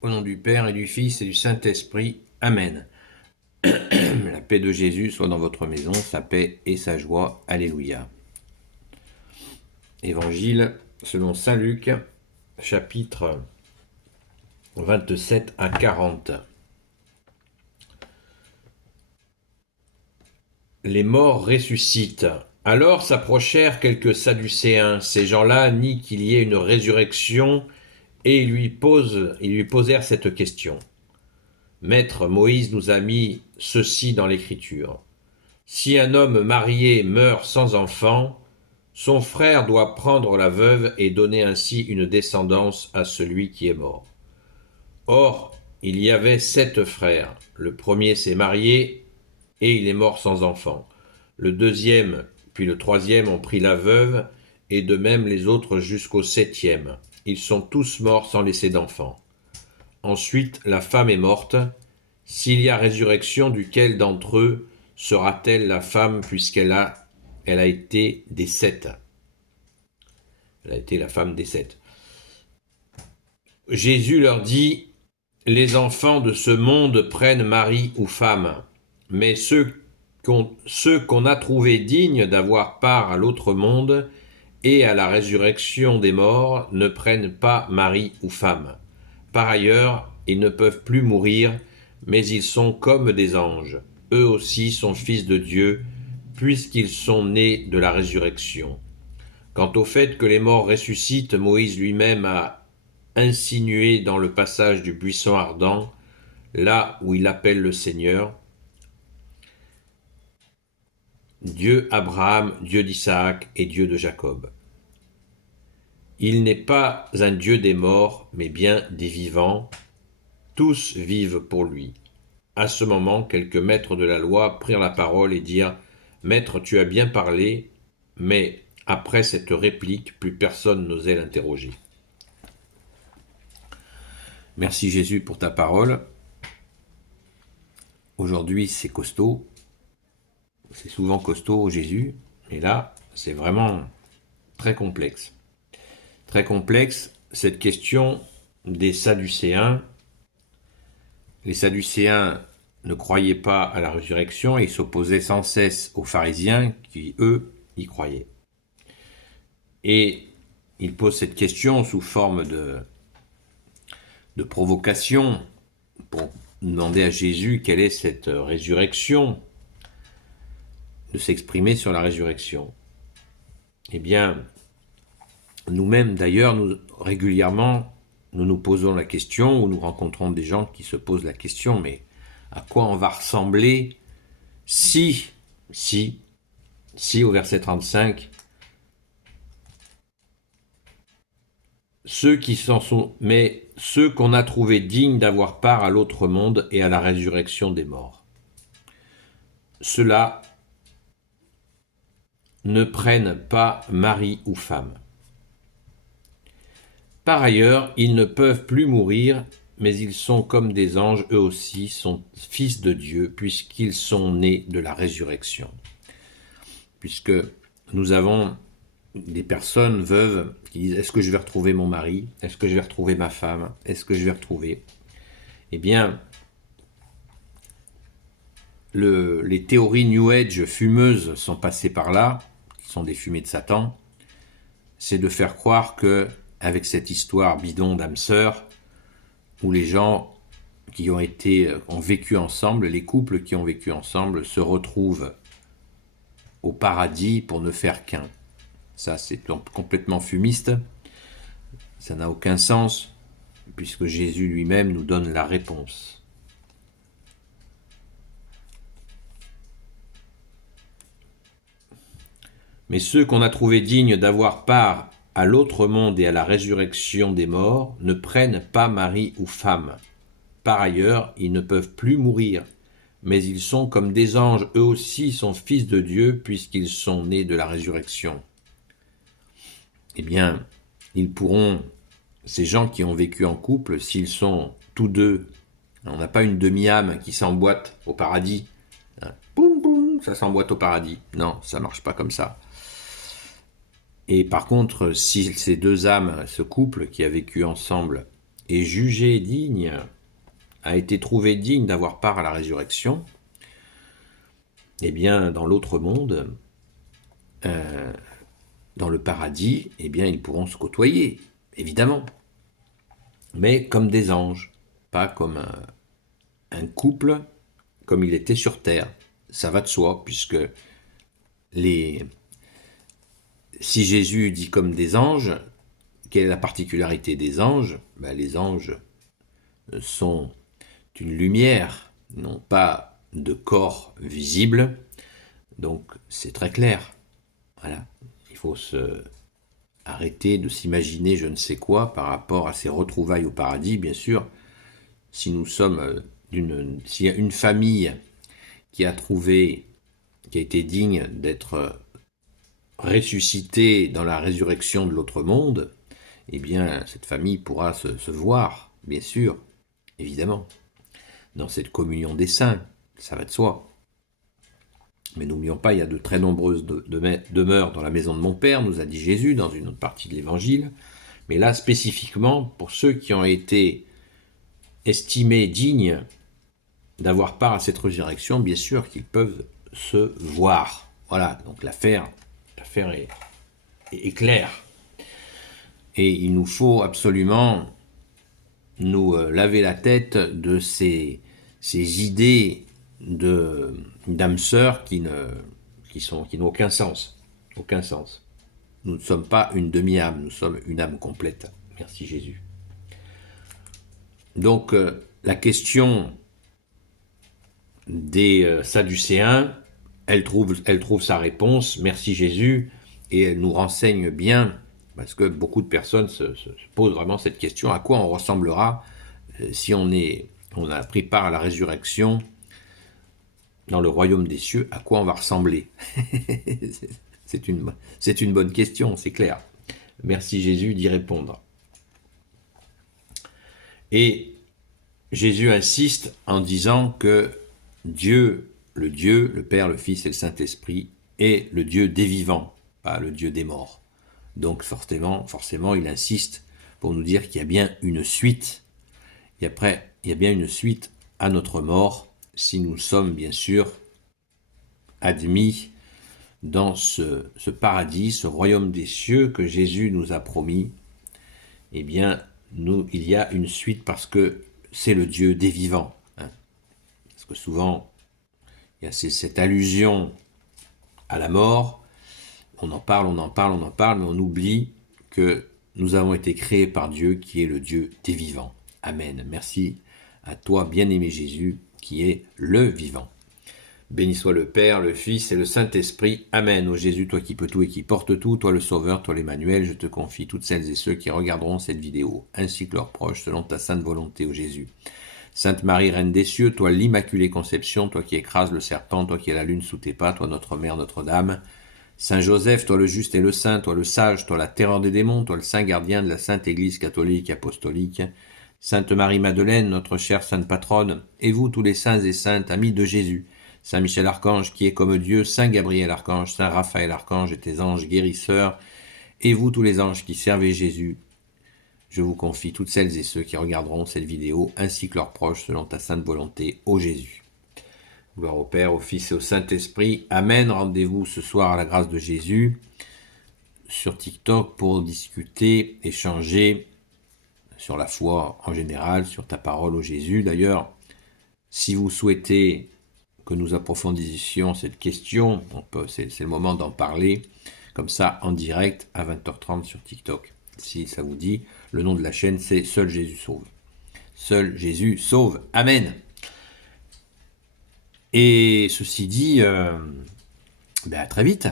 Au nom du Père et du Fils et du Saint-Esprit. Amen. La paix de Jésus soit dans votre maison, sa paix et sa joie. Alléluia. Évangile selon saint Luc, chapitre 27 à 40. Les morts ressuscitent. Alors s'approchèrent quelques Sadducéens. Ces gens-là nient qu'il y ait une résurrection et ils lui posèrent cette question. Maître, Moïse nous a mis ceci dans l'Écriture. Si un homme marié meurt sans enfant, son frère doit prendre la veuve et donner ainsi une descendance à celui qui est mort. Or, il y avait 7 frères. Le premier s'est marié et il est mort sans enfant. Le deuxième, puis le troisième ont pris la veuve, et de même les autres jusqu'au 7e. Ils sont tous morts sans laisser d'enfant. Ensuite, la femme est morte. S'il y a résurrection, duquel d'entre eux sera-t-elle la femme, puisqu'elle a été des 7? Elle a été la femme des 7. Jésus leur dit, les enfants de ce monde prennent mari ou femme, mais ceux qu'on a trouvés dignes d'avoir part à l'autre monde et à la résurrection des morts ne prennent pas mari ou femme. Par ailleurs, ils ne peuvent plus mourir, mais ils sont comme des anges. Eux aussi sont fils de Dieu, puisqu'ils sont nés de la résurrection. Quant au fait que les morts ressuscitent, Moïse lui-même a insinué dans le passage du buisson ardent, là où il appelle le Seigneur, Dieu Abraham, Dieu d'Isaac et Dieu de Jacob. Il n'est pas un Dieu des morts, mais bien des vivants. Tous vivent pour lui. À ce moment, quelques maîtres de la loi prirent la parole et dirent « Maître, tu as bien parlé », mais après cette réplique, plus personne n'osait l'interroger. Merci Jésus pour ta parole. Aujourd'hui, c'est costaud. C'est souvent costaud, Jésus, mais là, c'est vraiment très complexe. Très complexe, cette question des Sadducéens. Les Sadducéens ne croyaient pas à la résurrection et ils s'opposaient sans cesse aux pharisiens qui, eux, y croyaient. Et ils posent cette question sous forme de provocation pour demander à Jésus quelle est cette résurrection, de s'exprimer sur la résurrection. Eh bien, nous-mêmes d'ailleurs, régulièrement, nous nous posons la question, ou nous rencontrons des gens qui se posent la question, mais à quoi on va ressembler si au verset 35, ceux qu'on a trouvés dignes d'avoir part à l'autre monde et à la résurrection des morts. Ceux-là ne prennent pas mari ou femme. Par ailleurs, ils ne peuvent plus mourir, mais ils sont comme des anges, eux aussi sont fils de Dieu, puisqu'ils sont nés de la résurrection. Puisque nous avons des personnes veuves qui disent « Est-ce que je vais retrouver mon mari? Est-ce que je vais retrouver ma femme? Est-ce que je vais retrouver ?» Eh bien, les théories New Age fumeuses sont passées par là, qui sont des fumées de Satan. C'est de faire croire que, avec cette histoire bidon d'âme sœur, où les gens qui ont vécu ensemble, les couples qui ont vécu ensemble, se retrouvent au paradis pour ne faire qu'un. Ça, c'est complètement fumiste. Ça n'a aucun sens, puisque Jésus lui-même nous donne la réponse. Mais ceux qu'on a trouvés dignes d'avoir part à l'autre monde et à la résurrection des morts ne prennent pas mari ou femme. Par ailleurs, ils ne peuvent plus mourir, mais ils sont comme des anges, eux aussi sont fils de Dieu, puisqu'ils sont nés de la résurrection. Eh bien, ils pourront, ces gens qui ont vécu en couple, s'ils sont tous deux, on n'a pas une demi-âme qui s'emboîte au paradis, boum boum, ça s'emboîte au paradis. Non, ça marche pas comme ça. Et par contre, si ces deux âmes, ce couple qui a vécu ensemble, est jugé digne, a été trouvé digne d'avoir part à la résurrection, eh bien, dans l'autre monde, dans le paradis, eh bien, ils pourront se côtoyer, évidemment, mais comme des anges, pas comme un couple comme il était sur terre. Ça va de soi, puisque si Jésus dit comme des anges, quelle est la particularité des anges? Les anges sont une lumière, n'ont pas de corps visible, donc c'est très clair. Voilà, il faut arrêter de s'imaginer je ne sais quoi par rapport à ces retrouvailles au paradis. Bien sûr, si nous sommes s'il y a une famille qui a été digne d'être ressuscitée dans la résurrection de l'autre monde, eh bien, cette famille pourra se voir, bien sûr, évidemment, dans cette communion des saints, ça va de soi. Mais n'oublions pas, il y a de très nombreuses demeures dans la maison de mon Père, nous a dit Jésus dans une autre partie de l'Évangile. Mais là, spécifiquement, pour ceux qui ont été estimés dignes d'avoir part à cette résurrection, bien sûr qu'ils peuvent se voir. Voilà, donc l'affaire est claire. Et il nous faut absolument nous laver la tête de ces idées d'âmes sœurs qui n'ont aucun sens. Aucun sens. Nous ne sommes pas une demi-âme, nous sommes une âme complète. Merci Jésus. Donc la question des Sadducéens, elle trouve sa réponse, merci Jésus, et elle nous renseigne bien, parce que beaucoup de personnes se posent vraiment cette question, à quoi on ressemblera si on a pris part à la résurrection dans le royaume des cieux, à quoi on va ressembler? C'est une bonne question, c'est clair. Merci Jésus d'y répondre. Et Jésus insiste en disant que Dieu, le Père, le Fils et le Saint-Esprit, est le Dieu des vivants, pas le Dieu des morts. Donc forcément, il insiste pour nous dire qu'il y a bien une suite. Il y a bien une suite à notre mort, si nous sommes bien sûr admis dans ce paradis, ce royaume des cieux que Jésus nous a promis. Eh bien, il y a une suite parce que c'est le Dieu des vivants. Parce que souvent, il y a cette allusion à la mort. On en parle, mais on oublie que nous avons été créés par Dieu qui est le Dieu des vivants. Amen. Merci à toi, bien-aimé Jésus, qui est le vivant. Béni soit le Père, le Fils et le Saint-Esprit. Amen. Ô Jésus, toi qui peux tout et qui portes tout, toi le Sauveur, toi l'Emmanuel, je te confie toutes celles et ceux qui regarderont cette vidéo, ainsi que leurs proches, selon ta sainte volonté, ô Jésus. Sainte Marie, Reine des cieux, toi l'Immaculée Conception, toi qui écrases le serpent, toi qui as la lune sous tes pas, toi notre Mère, Notre-Dame. Saint Joseph, toi le juste et le saint, toi le sage, toi la terreur des démons, toi le saint gardien de la Sainte Église catholique et apostolique. Sainte Marie-Madeleine, notre chère sainte patronne, et vous tous les saints et saintes, amis de Jésus, Saint Michel Archange qui est comme Dieu, Saint Gabriel Archange, Saint Raphaël Archange et tes anges guérisseurs, et vous tous les anges qui servez Jésus, je vous confie toutes celles et ceux qui regarderont cette vidéo, ainsi que leurs proches, selon ta sainte volonté, ô Jésus. Gloire au Père, au Fils et au Saint-Esprit. Amen. Rendez-vous ce soir à la grâce de Jésus sur TikTok pour discuter, échanger sur la foi en général, sur ta parole, ô Jésus. D'ailleurs, si vous souhaitez que nous approfondissions cette question, c'est le moment d'en parler, comme ça, en direct, à 20h30 sur TikTok. Si ça vous dit, le nom de la chaîne, c'est Seul Jésus Sauve. Seul Jésus Sauve. Amen. Et ceci dit, à très vite.